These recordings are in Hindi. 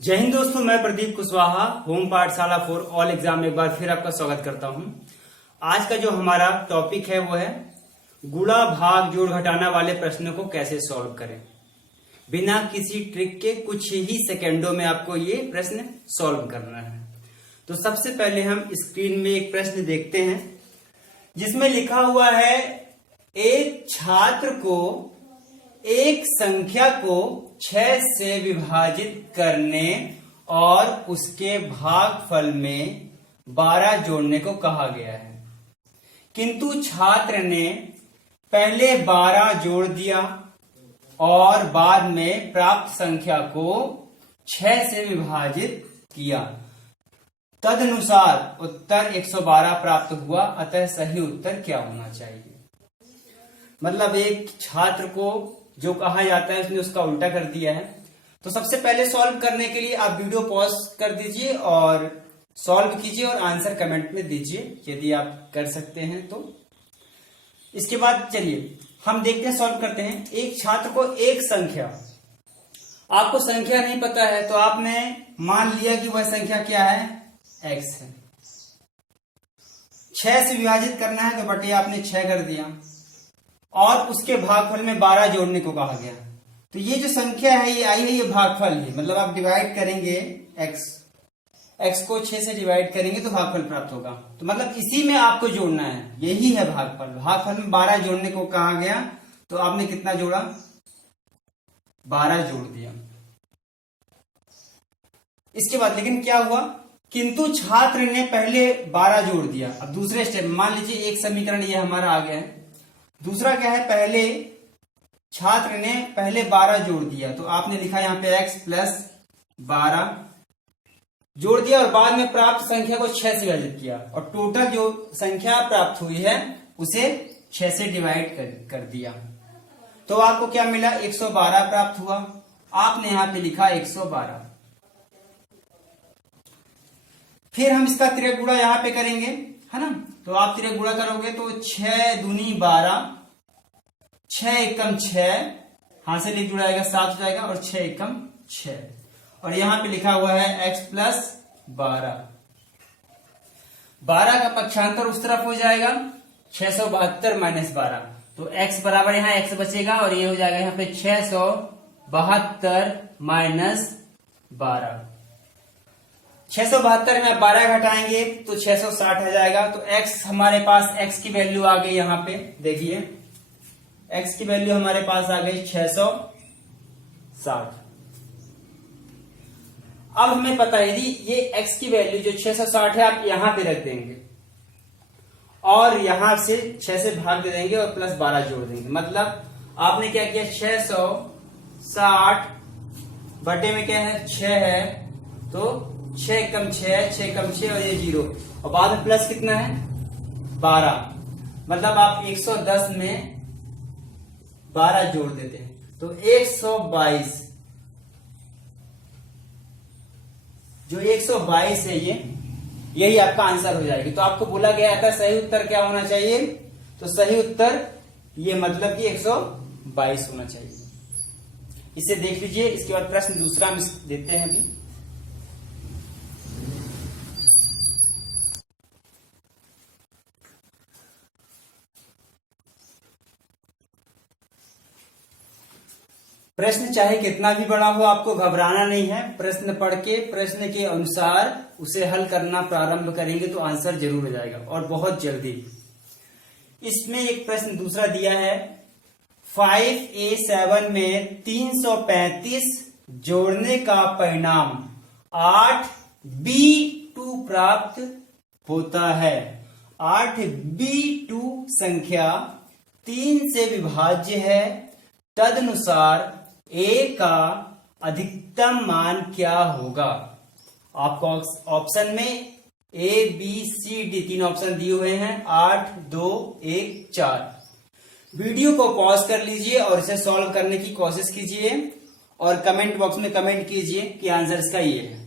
जय हिंद दोस्तों, मैं प्रदीप कुशवाहा होम पाठशाला फॉर ऑल एग्जाम में एक बार फिर आपका स्वागत करता हूं। आज का जो हमारा टॉपिक है वो है गुणा भाग जोड़ घटाना वाले प्रश्नों को कैसे सॉल्व करें। बिना किसी ट्रिक के कुछ ही सेकेंडों में आपको ये प्रश्न सॉल्व करना है। तो सबसे पहले हम स्क्रीन में एक प्रश्न देखते हैं जिसमें लिखा हुआ है एक छात्र को एक संख्या को 6 से विभाजित करने और उसके भागफल में 12 जोड़ने को कहा गया है, किंतु छात्र ने पहले 12 जोड़ दिया और बाद में प्राप्त संख्या को 6 से विभाजित किया। तदनुसार उत्तर 112 प्राप्त हुआ, अतः सही उत्तर क्या होना चाहिए। मतलब एक छात्र को जो कहा जाता है उसने उसका उल्टा कर दिया है। तो सबसे पहले सॉल्व करने के लिए आप वीडियो पॉज कर दीजिए और सॉल्व कीजिए और आंसर कमेंट में दीजिए यदि आप कर सकते हैं तो। इसके बाद चलिए हम देखते हैं, सॉल्व करते हैं। एक छात्र को एक संख्या, आपको संख्या नहीं पता है तो आपने मान लिया कि वह संख्या क्या है, x है। 6 से विभाजित करना है तो बटे आपने 6 कर दिया और उसके भागफल में 12 जोड़ने को कहा गया। तो ये जो संख्या है ये आई है, ये भागफल है। मतलब आप डिवाइड करेंगे x को 6 से डिवाइड करेंगे तो भागफल प्राप्त होगा। तो मतलब इसी में आपको जोड़ना है, यही है भागफल। भागफल में 12 जोड़ने को कहा गया तो आपने कितना जोड़ा, 12 जोड़ दिया। इसके बाद लेकिन क्या हुआ, किंतु छात्र ने पहले 12 जोड़ दिया। अब दूसरे स्टेप, मान लीजिए एक समीकरण ये हमारा आ गया है। दूसरा क्या है, पहले छात्र ने पहले 12 जोड़ दिया तो आपने लिखा यहां पे x प्लस 12 जोड़ दिया और बाद में प्राप्त संख्या को 6 से विभाजित किया और टोटल जो संख्या प्राप्त हुई है उसे 6 से डिवाइड कर दिया। तो आपको क्या मिला, 112 प्राप्त हुआ। आपने यहां पे लिखा 112। फिर हम इसका तिर्यक गुणा यहां पे करेंगे, है ना। तो आप तिर्यक गुणा करोगे तो 6 दूनी 12, 6 एकम 6, हां से लिख जुड़ाएगा 7 हो जाएगा और 6 एकम 6। और यहां पे लिखा हुआ है x प्लस 12। 12 का पक्षांतर उस तरफ हो जाएगा 672 माइनस 12। तो x बराबर यहां x बचेगा और ये हो जाएगा यहां पे 672 माइनस 12। 672 में आप 12 घटाएंगे तो 660 आ जाएगा। तो x हमारे पास, x की वैल्यू आ गई यहां पे, देखिए x की वैल्यू हमारे पास आ गई 660। अब हमें पता है यदि ये x की वैल्यू जो 660 है आप यहां पे रख देंगे और यहां से 6 से भाग दे देंगे और प्लस 12 जोड़ देंगे। मतलब आपने क्या किया, 660 बटे में क्या है 6 है तो 6 कम 6, 6 कम 6 और ये 0 और बाद में प्लस कितना है 12। मतलब आप 110 में 12 जोड़ देते हैं तो 122। जो 122 है यही आपका आंसर हो जाएगी। तो आपको बोला गया था सही उत्तर क्या होना चाहिए, तो सही उत्तर ये मतलब कि 122 होना चाहिए। इसे देख लीजिए। इसके बाद प्रश्न दूसरा हम देते हैं अभी। प्रश्न चाहे कितना भी बड़ा हो आपको घबराना नहीं है। प्रश्न पढ़ के प्रश्न के अनुसार उसे हल करना प्रारंभ करेंगे तो आंसर जरूर हो जाएगा और बहुत जल्दी। इसमें एक प्रश्न दूसरा दिया है, 5A7 में 335 जोड़ने का परिणाम 8B2 प्राप्त होता है। 8B2 संख्या 3 से विभाज्य है, तदनुसार a का अधिकतम मान क्या होगा। आपको ऑप्शन में A, B, C, D 3 option दिए हुए हैं, 8, 2, 1, 4। वीडियो को पॉज कर लीजिए और इसे सॉल्व करने की कोशिश कीजिए और कमेंट बॉक्स में कमेंट कीजिए कि आंसर इसका ये है।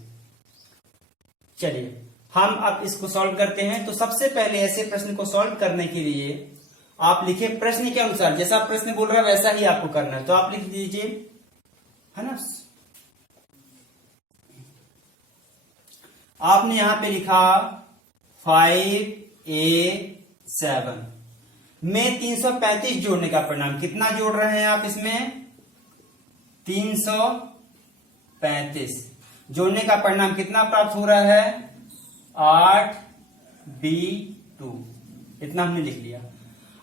चलिए हम अब इसको सॉल्व करते हैं। तो सबसे पहले ऐसे प्रश्न को सॉल्व करने के लिए आप लिखे प्रश्न के अनुसार, जैसा प्रश्न बोल रहा है वैसा ही आपको करना है। तो आप लिख दीजिए, है ना, आपने यहां पे लिखा 5A7 में 335 जोड़ने का परिणाम कितना जोड़ रहे हैं आप इसमें? 335 जोड़ने का परिणाम कितना प्राप्त हो रहा है? 8B2। इतना हमने लिख लिया।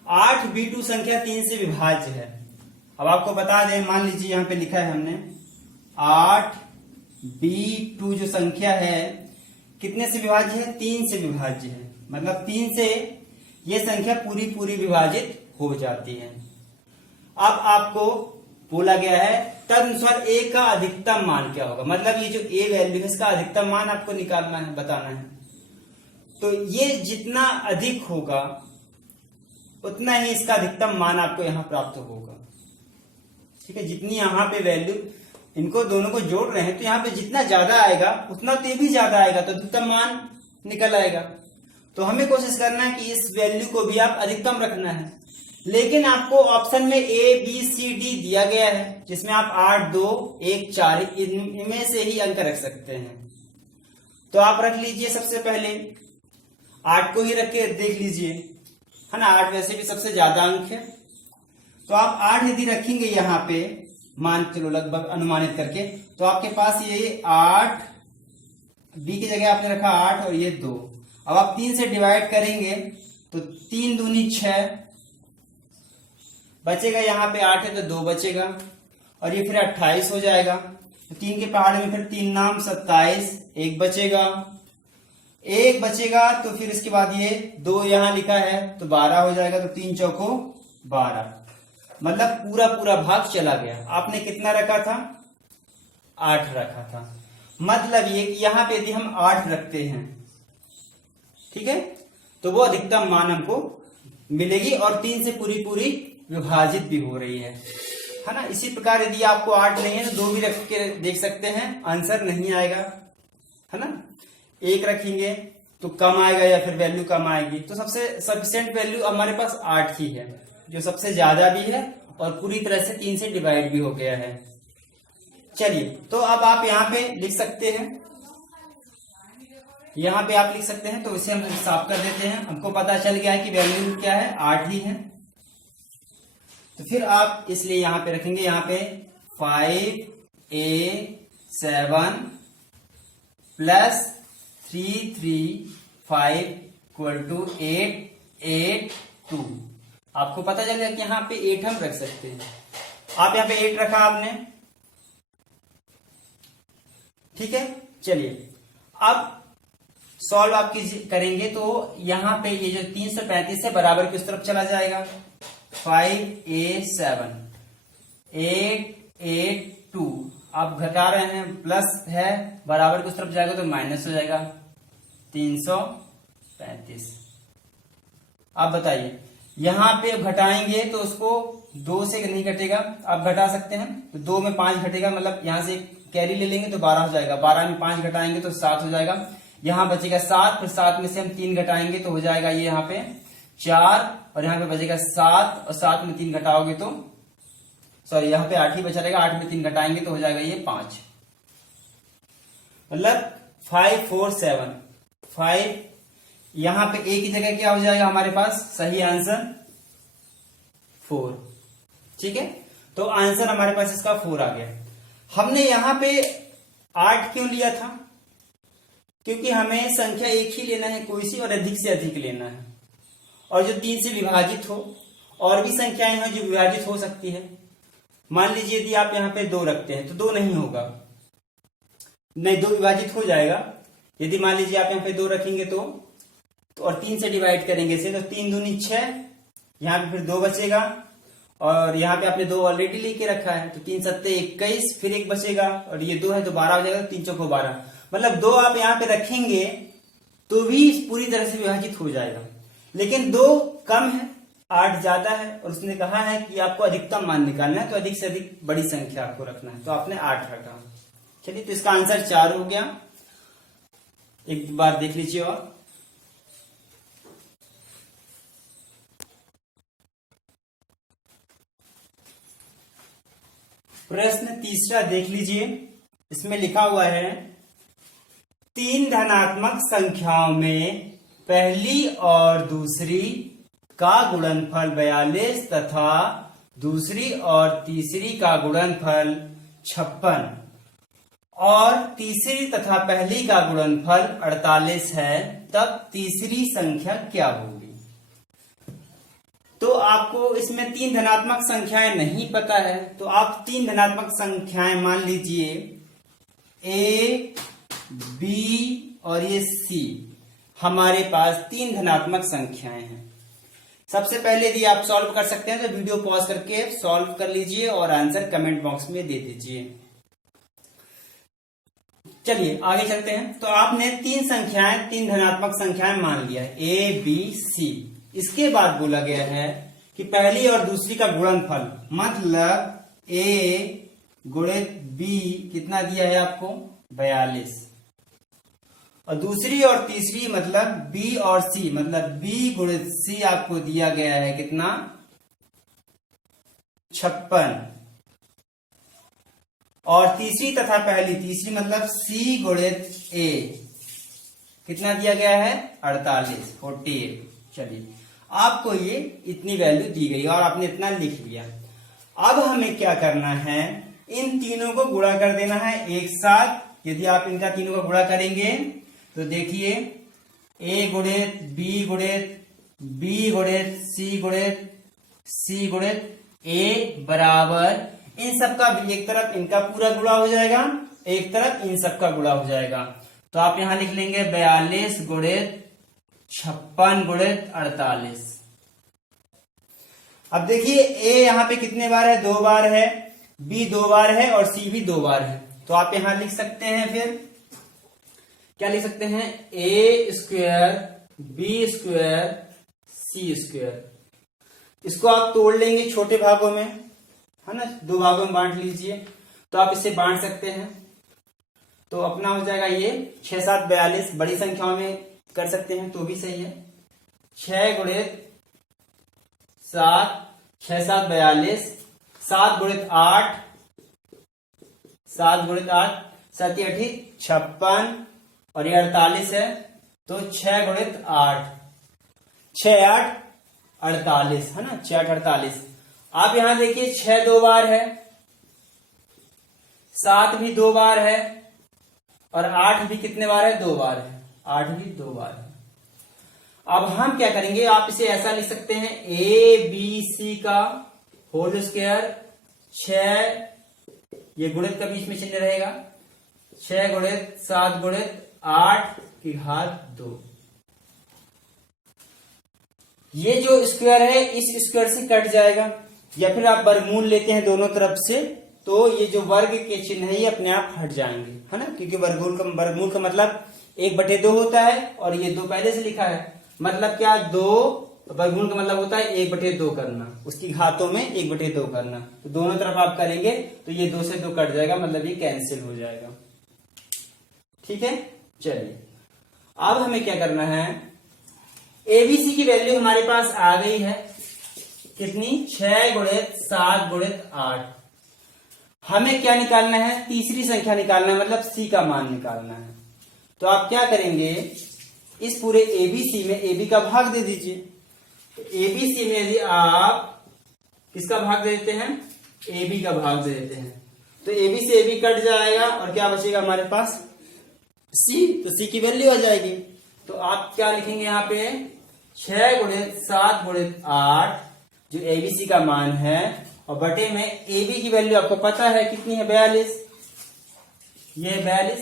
8B2 संख्या 3 से विभाज्य है। अब आपको बता दें, मान लीजिए यहां पे लिखा है हमने 8B2 जो संख्या है कितने से विभाज्य है? 3 से विभाज्य है। मतलब 3 से ये संख्या पूरी पूरी विभाजित हो जाती है। अब आपको बोला गया है तदनुसार ए का अधिकतम मान क्या होगा। मतलब ये जो ए वैल्यू है इसका अधिकतम मान आपको निकालना है, बताना है। तो ये जितना अधिक होगा उतना ही इसका अधिकतम मान आपको यहां प्राप्त होगा। ठीक है, जितनी यहां पे वैल्यू इनको दोनों को जोड़ रहे हैं तो यहां पे जितना ज्यादा आएगा उतना तो ये भी ज्यादा आएगा, तो अधिकतम मान निकल आएगा। तो हमें कोशिश करना है कि इस वैल्यू को भी आप अधिकतम रखना है। लेकिन आपको ऑप्शन में ए बी सी डी दिया गया है जिसमें आप 8, 2, 1, 4 इनमें से ही अंक रख सकते हैं। तो आप रख लीजिए सबसे पहले 8 को ही रख के देख लीजिए, है ना। 8 वैसे भी सबसे ज्यादा अंक है, तो आप 8 यदि रखेंगे यहां पे, मान चलो लगभग अनुमानित करके, तो आपके पास ये 8 बी की जगह आपने रखा 8 और ये 2। अब आप 3 से डिवाइड करेंगे तो 3 दूनी 6 बचेगा, यहां पे 8 है तो 2 बचेगा और ये फिर 28 हो जाएगा। तो 3 के पहाड़ में फिर 3 नाम 27, 1 बचेगा, 1 बचेगा। तो फिर इसके बाद ये 2 यहां लिखा है तो 12 हो जाएगा। तो 3 चौको 12, मतलब पूरा पूरा भाग चला गया। आपने कितना रखा था? 8 रखा था। मतलब ये कि यहां पे यदि हम 8 रखते हैं, ठीक है, तो वो अधिकतम मान हमको मिलेगी और 3 से पूरी पूरी विभाजित भी हो रही है ना। इसी प्रकार यदि आपको 8 नहीं है तो 2 भी रख के देख सकते हैं, आंसर नहीं आएगा, है ना। 1 रखेंगे तो कम आएगा या फिर वैल्यू कम आएगी। तो सबसे सफिशिएंट वैल्यू हमारे पास 8 ही है, जो सबसे ज्यादा भी है और पूरी तरह से 3 से डिवाइड भी हो गया है। चलिए, तो अब आप यहाँ पे लिख सकते हैं, यहाँ पे आप लिख सकते हैं। तो इसे हम साफ कर देते हैं। हमको पता चल गया है कि वैल्यू क्या है, 8 ही है। तो फिर आप इसलिए यहां पे रखेंगे, यहां पे 5A7 प्लस 335 इक्वल टू 882। आपको पता चल गया कि यहां पे 8 हम रख सकते हैं। आप यहां पे 8 रखा आपने, ठीक है। चलिए, अब सॉल्व आप करेंगे तो यहां पे ये जो 335 है बराबर किस तरफ चला जाएगा? 5A7 882 आप घटा रहे हैं, प्लस है, बराबर किस तरफ जाएगा? तो माइनस हो जाएगा 335। आप बताइए, यहां पे घटाएंगे तो उसको 2 से नहीं घटेगा, आप घटा सकते हैं। तो 2 में 5 घटेगा, मतलब यहां से कैरी ले लेंगे तो 12 हो जाएगा। 12 में 5 घटाएंगे तो 7 हो जाएगा। यहां बचेगा 7, फिर 7 में से हम 3 घटाएंगे तो हो जाएगा ये यहाँ पे 4 और यहाँ पे बचेगा 7 और 7 में 3 घटाओगे तो सॉरी यहाँ पे 8 ही बचा रहेगा। 8 में 3 घटाएंगे तो हो जाएगा ये 5, मतलब 547। 5 यहां पे ए की जगह क्या हो जाएगा हमारे पास? सही आंसर 4। ठीक है, तो आंसर हमारे पास इसका 4 आ गया। हमने यहां पे 8 क्यों लिया था? क्योंकि हमें संख्या एक ही लेना है, कोई सी, और अधिक से अधिक लेना है, और जो 3 से विभाजित हो। और भी संख्याएं हैं जो विभाजित हो सकती है। मान लीजिए यदि आप यहाँ पे 2 रखते हैं तो 2 नहीं होगा, नहीं 2 विभाजित हो जाएगा। यदि मान लीजिए आप यहाँ पे 2 रखेंगे तो और 3 से डिवाइड करेंगे इसे, तो 3 दूनी 6, यहाँ पे फिर 2 बचेगा और यहाँ पे आपने 2 ऑलरेडी लेके रखा है, तो 3 सत्ते 21, फिर 1 बचेगा और ये 2 है तो 12 हो जाएगा। 3 चौको 12, मतलब 2 आप यहाँ पे रखेंगे तो भी पूरी तरह से विभाजित हो जाएगा। लेकिन 2 कम है, 8 ज्यादा है, और उसने कहा है कि आपको अधिकतम मान निकालना है, तो अधिक से अधिक बड़ी संख्या आपको रखना है, तो आपने 8 रखा। चलिए, तो इसका आंसर 4 हो गया। एक बार देख लीजिए और प्रश्न तीसरा देख लीजिए। इसमें लिखा हुआ है तीन धनात्मक संख्याओं में पहली और दूसरी का गुणनफल 42 तथा दूसरी और तीसरी का गुणनफल 56 और तीसरी तथा पहली का गुणनफल 48 है, तब तीसरी संख्या क्या होगी? तो आपको इसमें तीन धनात्मक संख्याएं नहीं पता है, तो आप तीन धनात्मक संख्याएं मान लीजिए ए, बी और ये सी। हमारे पास तीन धनात्मक संख्याएं हैं। सबसे पहले यदि आप सॉल्व कर सकते हैं तो वीडियो पॉज करके सॉल्व कर लीजिए और आंसर कमेंट बॉक्स में दे दीजिए। चलिए आगे चलते हैं। तो आपने तीन धनात्मक संख्याएं मान लिया है, ए, बी, सी। इसके बाद बोला गया है कि पहली और दूसरी का गुणनफल, मतलब ए गुणित बी कितना दिया है आपको? 42। और दूसरी और तीसरी मतलब बी और सी, मतलब बी गुणित सी आपको दिया गया है कितना? 56। और तीसरी तथा पहली, तीसरी मतलब सी गुणित ए कितना दिया गया है? 48। चलिए, आपको ये इतनी वैल्यू दी गई और आपने इतना लिख लिया। अब हमें क्या करना है? इन तीनों को गुणा कर देना है एक साथ। यदि आप इनका तीनों का गुणा करेंगे तो देखिए ए गुणित बी गुणित बी गुणित सी गुणित ए बराबर, इन सबका एक तरफ इनका पूरा गुणा हो जाएगा, एक तरफ इन सबका गुणा हो जाएगा। तो आप यहां लिख लेंगे 42 गुणित 56 गुणित 48। अब देखिए ए यहां पे कितने बार है? 2 बार है, बी 2 बार है और सी भी 2 बार है। तो आप यहां लिख सकते हैं, फिर क्या लिख सकते हैं? ए स्क्वायर बी स्क्वायर सी स्क्वायर। इसको आप तोड़ लेंगे छोटे भागों में, है ना, 2 भागों में बांट लीजिए। तो आप इसे बांट सकते हैं, तो अपना हो जाएगा ये 6 7 42। बड़ी संख्याओं में कर सकते हैं तो भी सही है। 6 गुणित 7, 6 7 42, 7 गुणित 8, 7 गुणित 8, 7 8 56 और ये 48 है। तो 6 गुणित 8, 6 8 48, है ना, 6 8 48। आप यहां देखिए 6 2 बार है, 7 भी 2 बार है और 8 भी कितने बार है? 2 बार है। 8 भी 2 बार है। अब हम क्या करेंगे? आप इसे ऐसा लिख सकते हैं, ए बी सी का होल स्क्वायर 6, ये गुणित का बीच में चिन्ह रहेगा, 6 गुणित 7 गुणित 8 की घात 2। ये जो स्क्वायर है इस स्क्वायर से कट जाएगा, या फिर आप वर्गमूल लेते हैं दोनों तरफ से, तो ये जो वर्ग के चिन्ह है ये अपने आप हट जाएंगे, है ना, क्योंकि वर्गमूल का मतलब 1/2 होता है और ये 2 पहले से लिखा है। मतलब क्या? 2 वर्गमूल का मतलब होता है 1/2 करना, उसकी घातों में 1/2 करना। तो दोनों तरफ आप करेंगे तो ये 2 से 2 कट जाएगा, मतलब ये कैंसिल हो जाएगा। ठीक है, चलिए अब हमें क्या करना है? एबीसी की वैल्यू हमारे पास आ गई है कितनी? 6 गुणित 7 गुणित 8। हमें क्या निकालना है? तीसरी संख्या निकालना है, मतलब सी का मान निकालना है। तो आप क्या करेंगे? इस पूरे एबीसी में एबी का भाग दे दीजिए। तो एबीसी में यदि आप किसका भाग दे देते हैं? एबी का भाग दे देते हैं, तो एबी से एबी कट जाएगा और क्या बचेगा हमारे पास? सी। तो सी की वैल्यू आ जाएगी। तो आप क्या लिखेंगे यहाँ पे? 6 गुणित 7 गुणित 8 जो एबीसी का मान है, और बटे में एबी की वैल्यू आपको पता है कितनी है? 42। ये 42।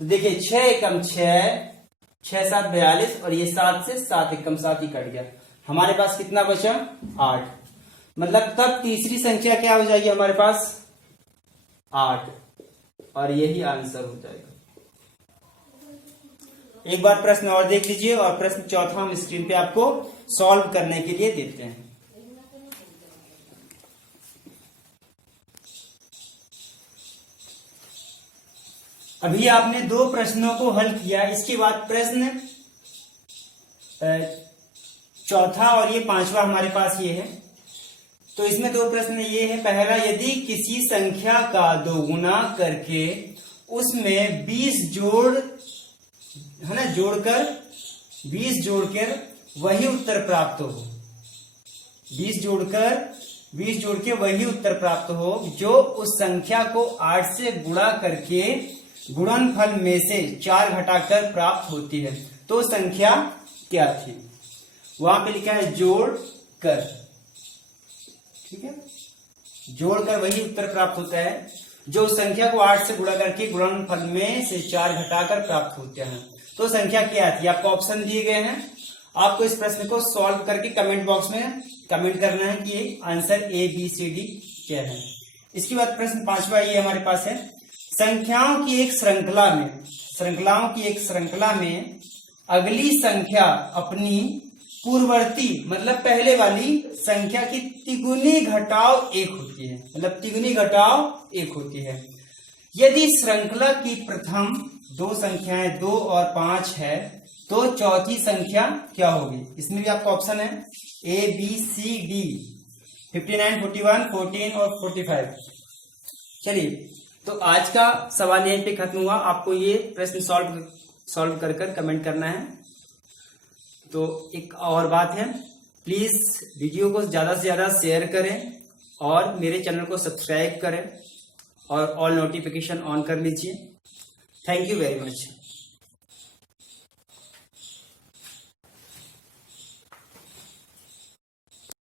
तो देखिए 6 एकम 6, 6 7 42 और ये 7 से 7 एकम 7 ही कट गया। हमारे पास कितना बचा? 8। मतलब तब तीसरी संख्या क्या हो जाएगी हमारे पास? 8, और यही आंसर हो जाएगा। एक बार प्रश्न और देख लीजिए, और प्रश्न चौथा हम स्क्रीन पे आपको सॉल्व करने के लिए देते हैं। अभी आपने 2 प्रश्नों को हल किया, इसके बाद प्रश्न चौथा और ये 5वां हमारे पास ये है। तो इसमें 2 प्रश्न ये है। पहला, यदि किसी संख्या का दोगुना करके उसमें 20 जोड़ है ना, जोड़कर 20 जोड़कर वही उत्तर प्राप्त हो। 20 जोड़ के वही उत्तर प्राप्त हो जो उस संख्या को 8 से गुणा करके गुणनफल में से 4 घटाकर प्राप्त होती है। तो संख्या क्या थी? वहां पे लिखा है जोड़ कर, ठीक है, जोड़कर वही उत्तर प्राप्त होता है जो संख्या को 8 से गुणा करके गुणनफल में से 4 घटाकर प्राप्त होता है। तो संख्या क्या थी? आपको ऑप्शन दिए गए हैं, आपको इस प्रश्न को सॉल्व करके कमेंट बॉक्स में कमेंट करना है कि answer A B C D क्या है। इसके बाद प्रश्न 5वां ये हमारे पास है, संख्याओं की एक श्रृंखला में अगली संख्या अपनी पूर्ववर्ती मतलब पहले वाली संख्या की तिगुनी घटाव 1 होती है, मतलब तिगुनी घटाव 1 होती है। यदि श्रृंखला की प्रथम 2 संख्याएं 2 और 5 है तो चौथी संख्या क्या होगी? इसमें भी आपका ऑप्शन है ए बी सी डी, 59, 41, 14 और 45। चलिए, तो आज का सवाल यहीं पे खत्म हुआ। आपको ये प्रश्न सॉल्व कर कमेंट करना है। तो एक और बात है, प्लीज वीडियो को ज्यादा से ज्यादा शेयर करें और मेरे चैनल को सब्सक्राइब करें और ऑल नोटिफिकेशन ऑन कर लीजिए। Thank you very much.